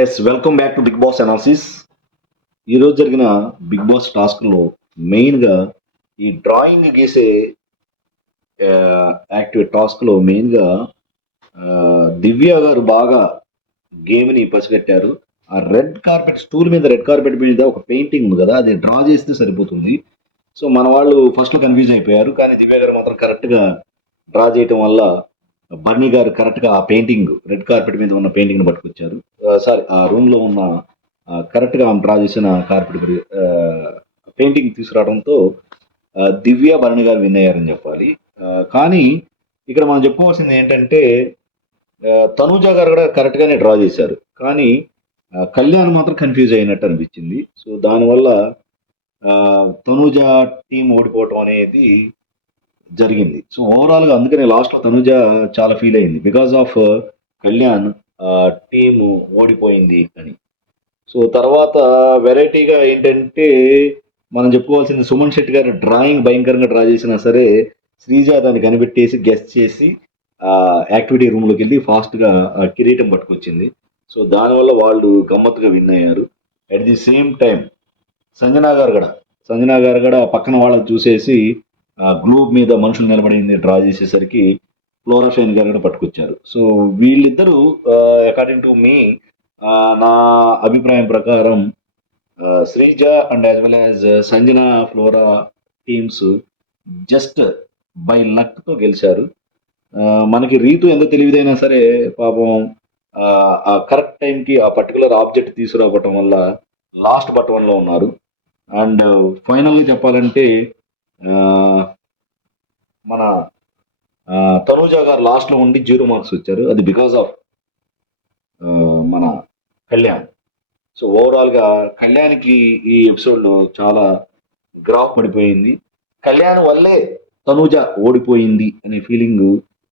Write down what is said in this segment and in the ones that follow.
Yes welcome back to Bigg Boss analysis ఈరోజు జరిగిన big boss టాస్క్లో మెయిన్గా ఈ డ్రాయింగ్ గీసే యాక్టివ్ టాస్క్లో మెయిన్గా దివ్య గారు బాగా గేమ్ని పసిగట్టారు. ఆ రెడ్ కార్పెట్ స్టూల్ మీద రెడ్ కార్పెట్ మీద ఒక పెయింటింగ్ ఉంది కదా అది డ్రా చేస్తే సరిపోతుంది. సో మన వాళ్ళు ఫస్ట్లో కన్ఫ్యూజ్ అయిపోయారు కానీ దివ్య గారు మాత్రం కరెక్ట్గా డ్రా చేయటం వల్ల బర్నీ గారు కరెక్ట్గా ఆ పెయింటింగ్ రెడ్ కార్పెట్ మీద ఉన్న పెయింటింగ్ని పట్టుకొచ్చారు. సారీ ఆ రూమ్లో ఉన్న కరెక్ట్గా ఆమె డ్రా చేసిన కార్పెట్ పెయింటింగ్ తీసుకురావడంతో దివ్య భరణి గారు విన్ అయ్యారని చెప్పాలి. కానీ ఇక్కడ మనం చెప్పుకోవాల్సింది ఏంటంటే తనూజ గారు కూడా కరెక్ట్గానే డ్రా చేశారు. కానీ కళ్యాణ్ మాత్రం కన్ఫ్యూజ్ అయినట్టు అనిపించింది. సో దానివల్ల తనూజ టీం ఓడిపోవటం అనేది జరిగింది. సో ఓవరాల్గా అందుకనే లాస్ట్లో తనూజ చాలా ఫీల్ అయింది. బికాస్ ఆఫ్ కళ్యాణ్ టీము ఓడిపోయింది అని. సో తర్వాత వెరైటీగా ఏంటంటే మనం చెప్పుకోవాల్సింది సుమన్ శెట్టి గారు డ్రాయింగ్ భయంకరంగా డ్రా చేసినా సరే శ్రీజ దాన్ని కనిపెట్టేసి గెస్ట్ చేసి యాక్టివిటీ రూమ్లోకి వెళ్ళి ఫాస్ట్గా కిరీటం పట్టుకొచ్చింది. సో దానివల్ల వాళ్ళు గమ్మత్తుగా విన్ అయ్యారు. At the same time Sanjana garu కూడా సంజనా గారు కూడా పక్కన వాళ్ళని చూసేసి గ్లూబ్ మీద మనుషులు నిలబడింది డ్రా చేసేసరికి ఫ్లోరా షైన్ గారు కూడా పట్టుకొచ్చారు. సో వీళ్ళిద్దరూ అకార్డింగ్ టు మీ నా అభిప్రాయం ప్రకారం Sreeja and as well as Sanjana Flora teams just by లక్తో గెలిచారు. మనకి రీతు ఎంత తెలివిదైనా సరే పాపం ఆ, కరెక్ట్ టైంకి ఆ పర్టికులర్ ఆబ్జెక్ట్ తీసుకురావటం వల్ల లాస్ట్ బట్ వన్లో ఉన్నారు. అండ్ ఫైనల్గా చెప్పాలంటే మన తనూజ గారు లాస్ట్లో ఉండి జీరో మార్క్స్ వచ్చారు. అది బికాస్ ఆఫ్ మన కళ్యాణ్. సో ఓవరాల్గా కళ్యాణ్కి ఈ ఎపిసోడ్లో చాలా గ్రాఫ్ పడిపోయింది. కళ్యాణ్ వల్లే తనూజ ఓడిపోయింది అనే ఫీలింగ్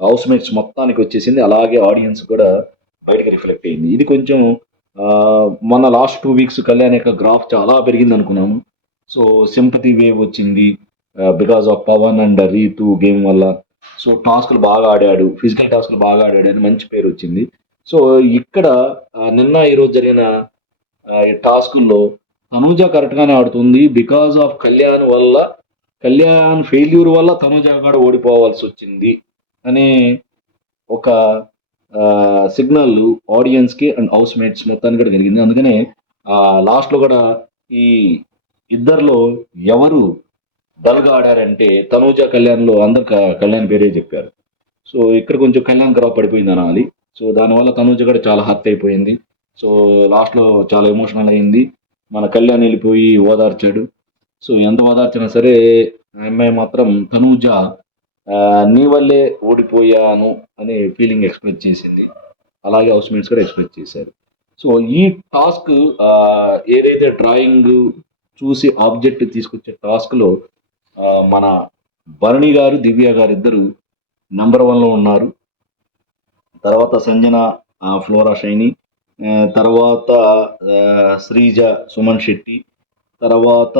హౌస్ మేట్స్ మొత్తానికి వచ్చేసింది. అలాగే ఆడియన్స్ కూడా బయటకు రిఫ్లెక్ట్ అయింది. ఇది కొంచెం మన లాస్ట్ టూ వీక్స్ కళ్యాణ్ యొక్క గ్రాఫ్ చాలా పెరిగింది అనుకున్నాము సో సింపతి వేవ్ వచ్చింది. Because of Pavan and Rithu game వల్ల సో టాస్క్లు బాగా ఆడాడు ఫిజికల్ టాస్క్లు బాగా ఆడాడు అని మంచి పేరు వచ్చింది. సో ఇక్కడ నిన్న ఈరోజు జరిగిన టాస్కుల్లో తనూజ కరెక్ట్గానే ఆడుతుంది బికాస్ ఆఫ్ కళ్యాణ్ వల్ల కళ్యాణ్ ఫెయిల్యూర్ వల్ల తనూజ కూడా ఓడిపోవాల్సి వచ్చింది అనే ఒక సిగ్నల్ ఆడియన్స్కి అండ్ హౌస్ మేట్స్ మొత్తానికి కూడా కలిగింది అందుకనే లాస్ట్లో కూడా ఈ ఇద్దరిలో ఎవరు డల్గా ఆడారంటే తనూజ కళ్యాణ్లో అందరు కళ్యాణ్ పేరే చెప్పారు. సో ఇక్కడ కొంచెం కళ్యాణ్ గ్రాఫ్ పడిపోయింది అనాలి. సో దానివల్ల తనూజ కూడా చాలా హర్ట్ అయిపోయింది. సో లాస్ట్లో చాలా ఎమోషనల్ అయింది. మన కళ్యాణ్ వెళ్ళిపోయి ఓదార్చాడు. సో ఎంత ఓదార్చినా సరే అమ్మాయి మాత్రం తనూజ నీ వల్లే ఓడిపోయాను అనే ఫీలింగ్ ఎక్స్ప్రెస్ చేసింది. అలాగే హౌస్ మేట్స్ కూడా ఎక్స్ప్రెస్ చేశారు. సో ఈ టాస్క్ ఏదైతే డ్రాయింగ్ చూసి ఆబ్జెక్ట్ తీసుకొచ్చే టాస్క్లో మన భరణి గారు దివ్య గారు ఇద్దరు నంబర్ వన్లో ఉన్నారు. తర్వాత సంజన ఫ్లోరా షైని తర్వాత శ్రీజ సుమన్ శెట్టి తర్వాత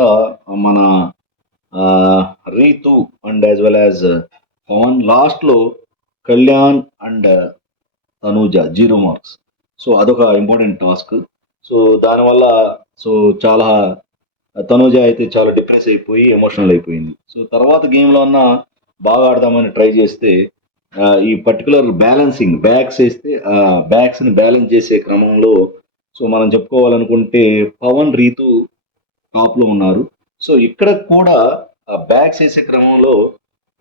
మన Rithu and as well as Pavan లాస్ట్లో Kalyan and Tanuja zero marks. So అదొక ఇంపార్టెంట్ టాస్క్ సో దానివల్ల సో చాలా తనూజ అయితే చాలా డిప్రెస్ అయిపోయి ఎమోషనల్ అయిపోయింది. సో తర్వాత గేమ్లో అన్న బాగా ఆడదామని ట్రై చేస్తే ఈ పర్టికులర్ బ్యాలెన్సింగ్ బ్యాగ్స్ వేస్తే బ్యాగ్స్ని బ్యాలెన్స్ చేసే క్రమంలో సో మనం చెప్పుకోవాలనుకుంటే పవన్ రీతు టాప్లో ఉన్నారు. సో ఇక్కడ కూడా బ్యాగ్స్ వేసే క్రమంలో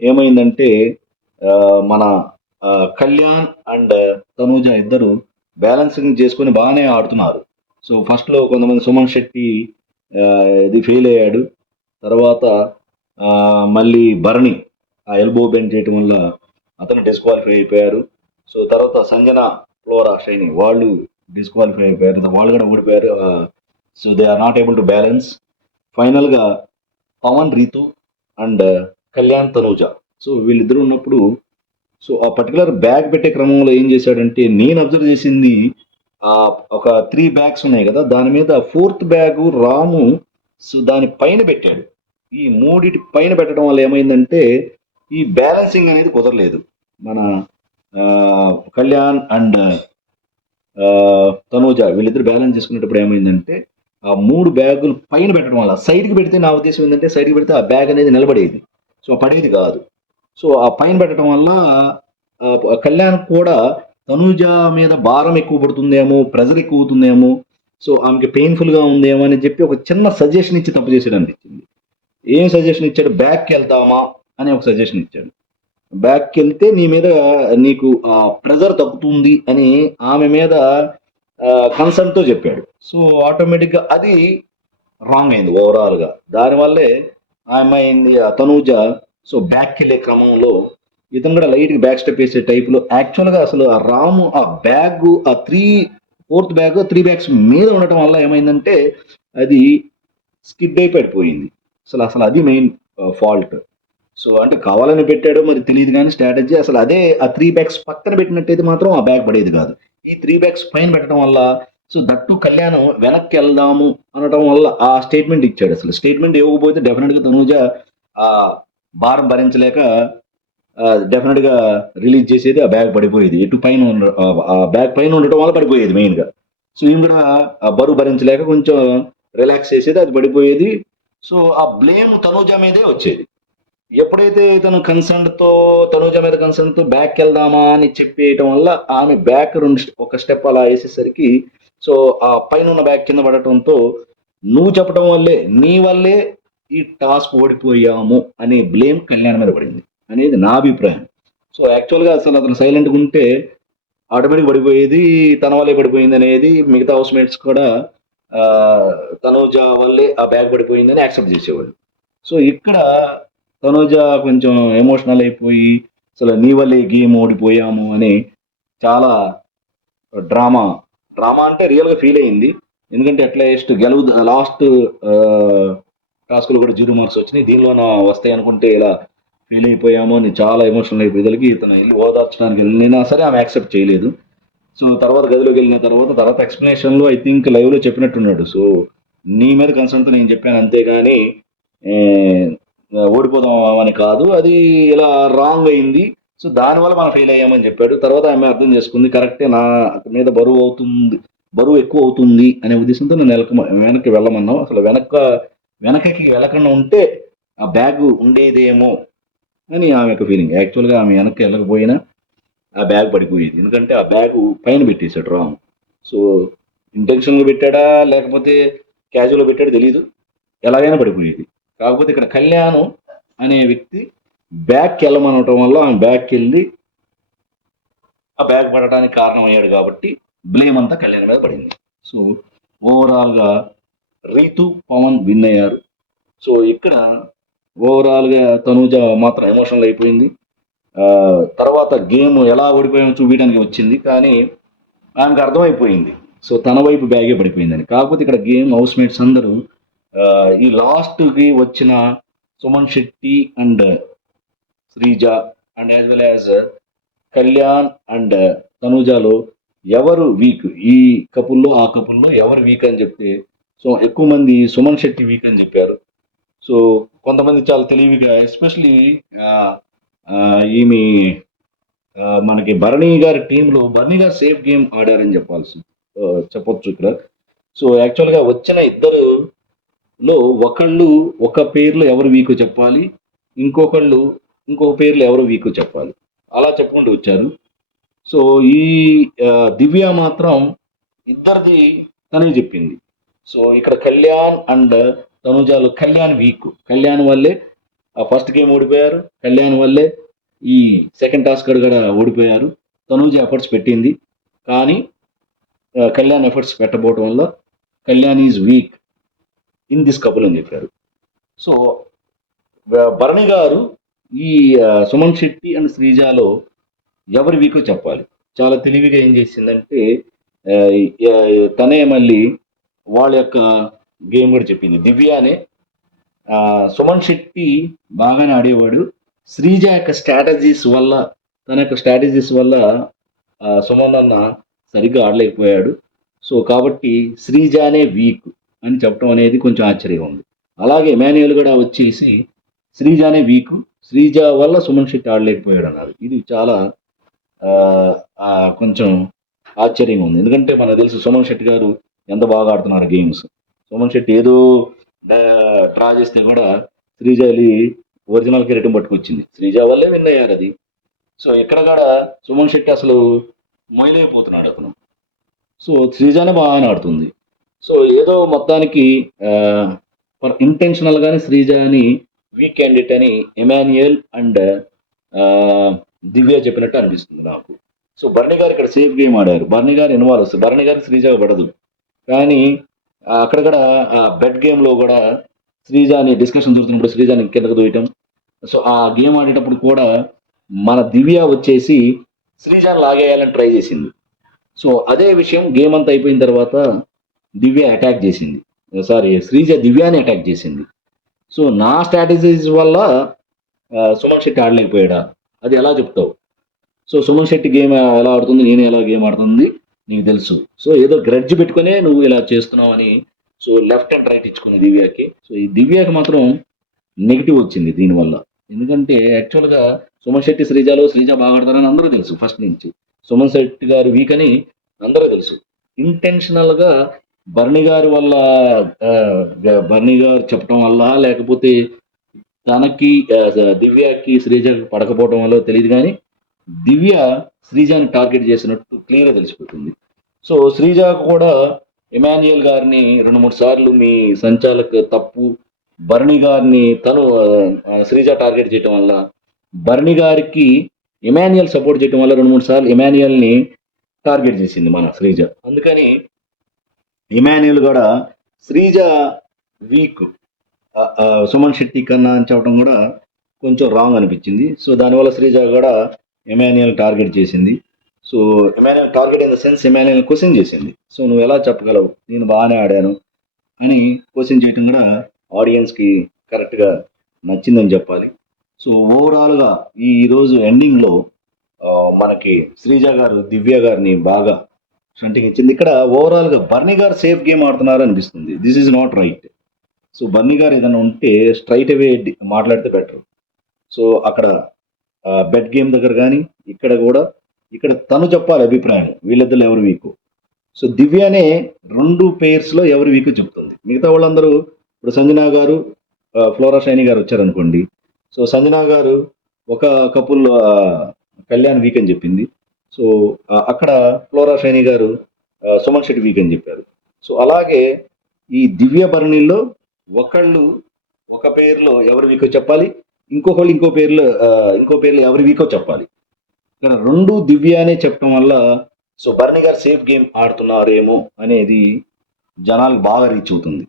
ఏమైందంటే మన కళ్యాణ్ అండ్ తనూజ ఇద్దరు బ్యాలెన్సింగ్ చేసుకొని బాగానే ఆడుతున్నారు. సో ఫస్ట్లో కొంతమంది సుమన్ శెట్టి ఇది ఫెయిల్ అయ్యాడు. తర్వాత మళ్ళీ భరణి ఆ ఎల్బో బెండ్ చేయటం వల్ల అతను డిస్క్వాలిఫై అయిపోయారు. సో తర్వాత సంజన ఫ్లోరా షైని వాళ్ళు డిస్క్వాలిఫై అయిపోయారు. వాళ్ళు కూడా ఓడిపోయారు. So they are not able to balance ఫైనల్గా పవన్ రీతు అండ్ కళ్యాణ్ తనూజ. సో వీళ్ళిద్దరు ఉన్నప్పుడు సో ఆ పర్టికులర్ బ్యాగ్ పెట్టే క్రమంలో ఏం చేశాడంటే నేను అబ్జర్వ్ చేసింది ఒక త్రీ బ్యాగ్స్ ఉన్నాయి కదా దాని మీద ఫోర్త్ బ్యాగ్ రాము సో దాని పైన పెట్టాడు. ఈ మూడిటి పైన పెట్టడం వల్ల ఏమైందంటే ఈ బ్యాలెన్సింగ్ అనేది కుదరలేదు. మన కళ్యాణ్ అండ్ తనూజ వీళ్ళిద్దరు బ్యాలెన్స్ చేసుకునేటప్పుడు ఏమైందంటే ఆ మూడు బ్యాగులు పైన పెట్టడం వల్ల సైడ్కి పెడితే నా ఉద్దేశం ఏంటంటే సైడ్కి పెడితే ఆ బ్యాగ్ అనేది నిలబడేది. సో పడేది కాదు. సో ఆ పైన పెట్టడం వల్ల కళ్యాణ్ కూడా తనూజ మీద భారం ఎక్కువ పడుతుందేమో ప్రెజర్ ఎక్కువ అవుతుందేమో సో ఆమెకి పెయిన్ఫుల్గా ఉందేమో అని చెప్పి ఒక చిన్న సజెషన్ ఇచ్చి తప్పు చేసాడు అనిపించింది ఏం సజెషన్ ఇచ్చాడు? బ్యాక్కి వెళ్తామా అని ఒక సజెషన్ ఇచ్చాడు. బ్యాక్కి వెళ్తే నీ మీద నీకు ప్రెజర్ తగ్గుతుంది అని ఆమె మీద కన్సర్న్తో చెప్పాడు. సో ఆటోమేటిక్గా అది రాంగ్ అయింది ఓవరాల్గా దానివల్లే ఆమె అయింది తనూజ సో బ్యాక్కి వెళ్ళే క్రమంలో ఇతను కూడా లైట్ బ్యాక్ స్టెప్ వేసే టైప్లో యాక్చువల్గా అసలు ఆ రాము ఆ బ్యాగ్ ఆ three fourth bag three bags మీద ఉండటం వల్ల ఏమైందంటే అది స్కిడ్ అయి పడిపోయింది అసలు అసలు అది మెయిన్ ఫాల్ట్ సో అంటే కావాలని పెట్టాడో మరి తెలియదు కానీ స్ట్రాటజీ అసలు అదే ఆ త్రీ బ్యాగ్స్ పక్కన పెట్టినట్టయితే మాత్రం ఆ బ్యాగ్ పడేది కాదు. ఈ త్రీ బ్యాగ్స్ పైన పెట్టడం వల్ల సో దట్టు కళ్యాణం వెనక్కి వెళ్దాము అనడం వల్ల ఆ స్టేట్మెంట్ ఇచ్చాడు అసలు. స్టేట్మెంట్ ఇవ్వకపోతే డెఫినెట్గా తనూజ ఆ భారం భరించలేక డెఫినెట్గా రిలీజ్ చేసేది ఆ బ్యాగ్ పడిపోయేది. ఎటు పైన ఆ- బ్యాగ్ పైన ఉండటం వల్ల పడిపోయేది మెయిన్గా. సో ఈమె కూడా ఆ బరువు భరించలేక కొంచెం రిలాక్స్ చేసేది అది పడిపోయేది. సో ఆ బ్లేమ్ తనూజ మీదే వచ్చేది. ఎప్పుడైతే తను కన్సర్న్తో తనూజ మీద కన్సర్న్తో బ్యాక్ వెళ్దామా అని చెప్పేయటం వల్ల ఆమె బ్యాక్ రెండు ఒక స్టెప్ అలా వేసేసరికి సో ఆ పైన ఉన్న బ్యాగ్ కింద పడటంతో నువ్వు చెప్పడం వల్లే నీ వల్లే ఈ టాస్క్ ఓడిపోయాము అనే బ్లేమ్ కళ్యాణ్ మీద పడింది. అనేది నా అభిప్రాయం. సో యాక్చువల్గా అసలు అతను సైలెంట్గా ఉంటే ఆటోమేటిక్ పడిపోయేది తన వల్లే పడిపోయింది అనేది మిగతా హౌస్ మేట్స్ కూడా తనూజ వల్లే ఆ బ్యాగ్ పడిపోయిందని యాక్సెప్ట్ చేసేవాడు సో ఇక్కడ తనూజ కొంచెం ఎమోషనల్ అయిపోయి అసలు నీ వల్లే గేమ్ ఓడిపోయాము అని చాలా డ్రామా డ్రామా అంటే రియల్గా ఫీల్ అయింది ఎందుకంటే అట్లీస్ట్ గెలువు లాస్ట్ టాస్క్లో కూడా జీరో మార్క్స్ వచ్చినాయి. దీనిలోనూ వస్తాయి అనుకుంటే ఇలా ఫీల్ అయిపోయామో అని చాలా ఎమోషనల్ అయిపోయేదానికి ఇతను వెళ్ళి ఓదార్చడానికి వెళ్ళినా సరే ఆమె యాక్సెప్ట్ చేయలేదు. సో తర్వాత గదిలోకి వెళ్ళిన తర్వాత తర్వాత ఎక్స్ప్లెనేషన్లో ఐ థింక్ లైవ్లో చెప్పినట్టున్నాడు. సో నీ మీద కన్సర్న్తో నేను చెప్పాను అంతేగాని ఏ, ఓడిపోదాం అని కాదు అది ఇలా రాంగ్ అయింది. సో దానివల్ల మనం ఫెయిల్ అయ్యామని చెప్పాడు. తర్వాత ఆమె అర్థం చేసుకుంది కరెక్టే నా మీద బరువు అవుతుంది బరువు ఎక్కువ అవుతుంది అనే ఉద్దేశంతో నేను వెనక వెనక్కి వెళ్ళమన్నాం అసలు వెనక వెనకకి వెళ్ళకుండా ఉంటే ఆ బ్యాగ్ ఉండేదేమో అని ఆమె యొక్క ఫీలింగ్ యాక్చువల్గా ఆమె వెనక్కి వెళ్ళకపోయినా ఆ బ్యాగ్ పడిపోయేది. ఎందుకంటే ఆ బ్యాగ్ పైన పెట్టేశాడు రామ్. సో ఇంటెన్షన్గా పెట్టాడా? లేకపోతే క్యాజువల్గా పెట్టాడో తెలియదు ఎలాగైనా పడిపోయేది. కాకపోతే ఇక్కడ కళ్యాణం అనే వ్యక్తి బ్యాగ్కి వెళ్ళమనటం వల్ల ఆమె బ్యాగ్కి వెళ్ళి ఆ బ్యాగ్ పడటానికి కారణమయ్యాడు కాబట్టి బ్లేమ్ అంతా కళ్యాణ్ మీద పడింది. సో ఓవరాల్గా రీతు పవన్ విన్ అయ్యారు. సో ఇక్కడ ఓవరాల్గా తనూజ మాత్రం ఎమోషనల్ అయిపోయింది. తర్వాత గేమ్ ఎలా ఓడిపోయామో చూపించడానికి వచ్చింది కానీ ఆమెకు అర్థమైపోయింది. సో తన వైపు బ్యాగే పడిపోయిందని. కాకపోతే ఇక్కడ గేమ్ హౌస్ మేట్స్ అందరూ ఈ లాస్ట్కి వచ్చిన Suman Shetty and Sreeja and as well as Kalyan and తనూజాలో ఎవరు వీక్ ఈ కపుల్లో ఆ కపుల్లో ఎవరు వీక్ అని చెప్తే సో ఎక్కువ మంది సుమన్ శెట్టి వీక్ అని చెప్పారు. సో కొంతమంది చాలా తెలివిగా ఎస్పెషలీ ఈమె మనకి భరణి గారి టీంలో భరణి గారు సేఫ్ గేమ్ ఆడారని చెప్పాల్సి చెప్పొచ్చు ఇక్కడ. సో యాక్చువల్గా వచ్చిన ఇద్దరు లో ఒకళ్ళు ఒక పేర్లు ఎవరు వీకు చెప్పాలి ఇంకొకళ్ళు ఇంకొక పేర్లు ఎవరు వీకు చెప్పాలి. అలా చెప్పుకుంటూ వచ్చారు. సో ఈ దివ్య మాత్రం ఇద్దరిది తనే చెప్పింది. సో ఇక్కడ కళ్యాణ్ అండ్ తనుజాలు కళ్యాణ్ వీక్. కళ్యాణ్ వల్లే ఆ ఫస్ట్ గేమ్ ఓడిపోయారు. కళ్యాణ్ వల్లే ఈ సెకండ్ టాస్క్ కూడా ఓడిపోయారు. తనూజ ఎఫర్ట్స్ పెట్టింది. కానీ కళ్యాణ్ ఎఫర్ట్స్ పెట్టబోవటం వల్ల Kalyan is weak in this couple అని చెప్పారు. సో భరణి గారు ఈ సుమన్ శెట్టి అండ్ శ్రీజాలో ఎవరి వీకో చెప్పాలి? చాలా తెలివిగా ఏం చేసిందంటే తనే మళ్ళీ వాళ్ళ యొక్క గేమ్ కూడా చెప్పింది దివ్యానే సుమన్ శెట్టి బాగానే ఆడేవాడు. శ్రీజ యొక్క స్ట్రాటజీస్ వల్ల తన యొక్క స్ట్రాటజీస్ వల్ల సుమన్ అన్న సరిగ్గా ఆడలేకపోయాడు. సో కాబట్టి శ్రీజానే వీక్ అని చెప్పడం అనేది కొంచెం ఆశ్చర్యంగా ఉంది. అలాగే మాన్యువల్ కూడా వచ్చేసి శ్రీజానే వీక్ శ్రీజ వల్ల సుమన్ శెట్టి ఆడలేకపోయాడు అన్నారు. ఇది చాలా కొంచెం ఆశ్చర్యంగా ఉంది. ఎందుకంటే మనకు తెలుసు సుమన్ శెట్టి గారు ఎంత బాగా ఆడుతున్నారు గేమ్స్. సుమన్ శెట్టి ఏదో డ్రా చేస్తే కూడా శ్రీజ ఒరిజినల్ కిరీటం పట్టుకొచ్చింది. శ్రీజ వల్లే విన్ అయ్యారు అది. సో ఇక్కడ కూడా సుమన్ శెట్టి అసలు మొయిలైపోతున్నాడు అతను. సో శ్రీజానే బాగానే ఆడుతుంది. సో ఏదో మొత్తానికి ఇంటెన్షనల్ గానే శ్రీజ అని వీక్ క్యాండిడేట్ అని ఎమాన్యుయల్ అండ్ దివ్య చెప్పినట్టు అనిపిస్తుంది నాకు. సో బర్ణి గారు ఇక్కడ సేఫ్ గేమ్ ఆడారు. బర్ణి గారు ఇన్వాల్వ్ వస్తుంది బర్ణి గారు శ్రీజ పడదు. కానీ అక్కడ కూడా ఆ బెడ్ గేమ్లో కూడా శ్రీజాని డిస్కషన్ జరుగుతున్నప్పుడు శ్రీజాని కిందకు దూయటం. సో ఆ గేమ్ ఆడేటప్పుడు కూడా మన దివ్య వచ్చేసి శ్రీజాని లాగేయాలని ట్రై చేసింది. సో అదే విషయం గేమ్ అంతా అయిపోయిన తర్వాత దివ్య అటాక్ చేసింది. సారీ శ్రీజ దివ్యాని అటాక్ చేసింది. సో నా స్ట్రాటజీస్ వల్ల సుమన్ శెట్టి ఆడలేకపోయాడా? అది ఎలా చెప్తావు? సో సుమన్ శెట్టి గేమ్ ఎలా ఆడుతుంది? నేను ఎలా గేమ్ ఆడుతుంది? నీకు తెలుసు. సో ఏదో గ్రడ్జ్ పెట్టుకునే నువ్వు ఇలా చేస్తున్నావు అని సో లెఫ్ట్ అండ్ రైట్ ఇచ్చుకుంది దివ్యకి. సో ఈ దివ్యాకి మాత్రం నెగిటివ్ వచ్చింది దీనివల్ల. ఎందుకంటే యాక్చువల్గా సుమన్ శెట్టి శ్రీజాలో శ్రీజ బాగాడతారని అందరూ తెలుసు ఫస్ట్ నుంచి. సుమన్ శెట్టి గారు వీక్ అని అందరూ తెలుసు. ఇంటెన్షనల్గా బర్ణి గారి వల్ల బర్ణి గారు చెప్పడం వల్ల లేకపోతే తనకి దివ్యాకి దివ్యకి శ్రీజకి పడకపోవడం వల్ల తెలియదు కానీ దివ్య శ్రీజాని టార్గెట్ చేసినట్టు క్లియర్గా తెలిసిపోతుంది. సో శ్రీజ కూడా ఎమాన్యుయల్ గారిని రెండు మూడు సార్లు మీ సంచాలక తప్పు భరణి గారిని తను శ్రీజ టార్గెట్ చేయటం వల్ల భరణి గారికి ఎమాన్యుయల్ సపోర్ట్ చేయటం వల్ల రెండు మూడు సార్లు ఎమాన్యుయల్ని టార్గెట్ చేసింది మన శ్రీజ. అందుకని ఇమాన్యుయల్ కూడా శ్రీజ వీక్ సుమన్ శెట్టి కన్నా అని చెప్పడం కూడా కొంచెం రాంగ్ అనిపించింది. సో దానివల్ల శ్రీజ కూడా ఎమాన్యుయల్ టార్గెట్ చేసింది. So Emmanuel target in the sense Emmanuel question చేసింది. సో నువ్వు ఎలా చెప్పగలవు? నేను బాగానే ఆడాను అని క్వశ్చన్ చేయటం కూడా ఆడియన్స్కి కరెక్ట్గా నచ్చిందని చెప్పాలి. సో ఓవరాల్గా ఈ రోజు ఎండింగ్లో మనకి శ్రీజ గారు దివ్య గారిని బాగా షంటింగ్ ఇచ్చింది. ఇక్కడ ఓవరాల్గా బర్నీ గారు సేఫ్ గేమ్ ఆడుతున్నారు అనిపిస్తుంది. This is not right so Bharani garu ఏదైనా ఉంటే స్ట్రైట్ అవే మాట్లాడితే బెటర్ సో అక్కడ బెడ్ గేమ్ దగ్గర కానీ ఇక్కడ కూడా ఇక్కడ తను చెప్పాలి అభిప్రాయం వీళ్ళిద్దరు ఎవరు వీకు? సో దివ్యనే రెండు పేర్స్లో ఎవరు వీకు చెప్తుంది. మిగతా వాళ్ళందరూ ఇప్పుడు సంజనా గారు ఫ్లోరా షైని గారు వచ్చారనుకోండి. సో సంజనా గారు ఒక కపుల్ కళ్యాణ్ వీక్ అని చెప్పింది. సో అక్కడ ఫ్లోరా షైని గారు సుమన్ శెట్టి వీక్ అని చెప్పారు. సో అలాగే ఈ దివ్య భరణిలో ఒకళ్ళు ఒక పేరులో ఎవరు వీకో చెప్పాలి? ఇంకొకళ్ళు ఇంకో పేర్లు ఇంకో పేర్లు ఎవరి వీకో చెప్పాలి. కానీ రెండు దివ్య అనే చెప్పడం వల్ల సో బర్ణి గారు సేఫ్ గేమ్ ఆడుతున్నారేమో అనేది జనాలకు బాగా రీచ్ అవుతుంది.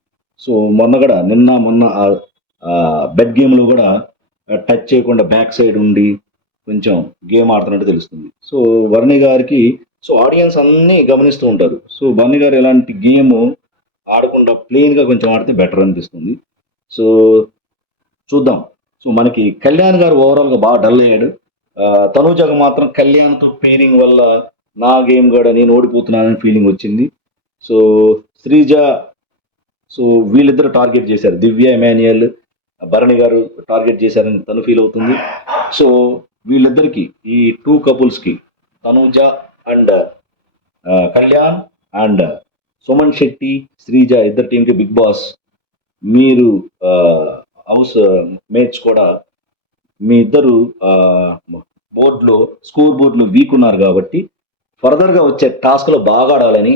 సో మొన్న కూడా నిన్న మొన్న బెడ్ గేమ్లో కూడా టచ్ చేయకుండా బ్యాక్ సైడ్ ఉండి కొంచెం గేమ్ ఆడుతున్నట్టు తెలుస్తుంది. సో వర్ణి గారికి సో ఆడియన్స్ అన్నీ గమనిస్తూ ఉంటారు. సో బర్ణి గారు ఎలాంటి గేమ్ ఆడకుండా ప్లెయిన్గా కొంచెం ఆడితే బెటర్ అనిపిస్తుంది. సో చూద్దాం. సో మనకి కళ్యాణ్ గారు ఓవరాల్గా బాగా డల్ అయ్యాడు. ఆ, తనూజకు మాత్రం కళ్యాణ్తో పేరింగ్ వల్ల నా గేమ్ కూడా నేను ఓడిపోతున్నానని ఫీలింగ్ వచ్చింది. సో శ్రీజ సో వీళ్ళిద్దరు టార్గెట్ చేశారు. దివ్య ఎమాన్యుయల్ భరణి గారు టార్గెట్ చేశారని తను ఫీల్ అవుతుంది. సో వీళ్ళిద్దరికి ఈ టూ కపుల్స్కి తనూజ అండ్ కళ్యాణ్ అండ్ సుమన్ శెట్టి శ్రీజ ఇద్దరు టీంకి బిగ్ బాస్ మీరు హౌస్ మేట్స్ కూడా మీ ఇద్దరు బోర్డులో స్కోర్ బోర్డులో వీక్ ఉన్నారు కాబట్టి ఫర్దర్గా వచ్చే టాస్క్లో బాగా ఆడాలని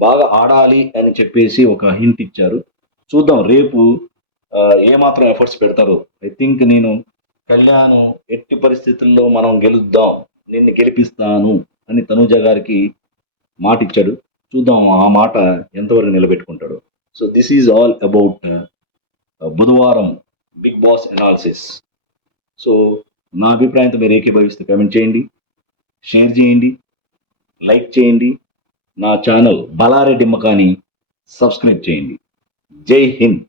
బాగా ఆడాలి అని చెప్పేసి ఒక హింట్ ఇచ్చారు. చూద్దాం రేపు ఏమాత్రం ఎఫర్ట్స్ పెడతారో. ఐ థింక్ నేను కళ్యాణ్ ఎట్టి పరిస్థితుల్లో మనం గెలుద్దాం నిన్ను గెలిపిస్తాను అని తనూజ గారికి మాట ఇచ్చాడు చూద్దాం ఆ మాట ఎంతవరకు నిలబెట్టుకుంటాడు. So this is all about Uh, బుధవారం బిగ్ బాస్ ఎనాలిసిస్ సో నా అభిప్రాయంతో మీరు ఏకీభవిస్తే కమెంట్ చేయండి షేర్ చేయండి లైక్ చేయండి నా ఛానల్ బలారెడ్డి మకాని సబ్స్క్రైబ్ చేయండి. జై హింద్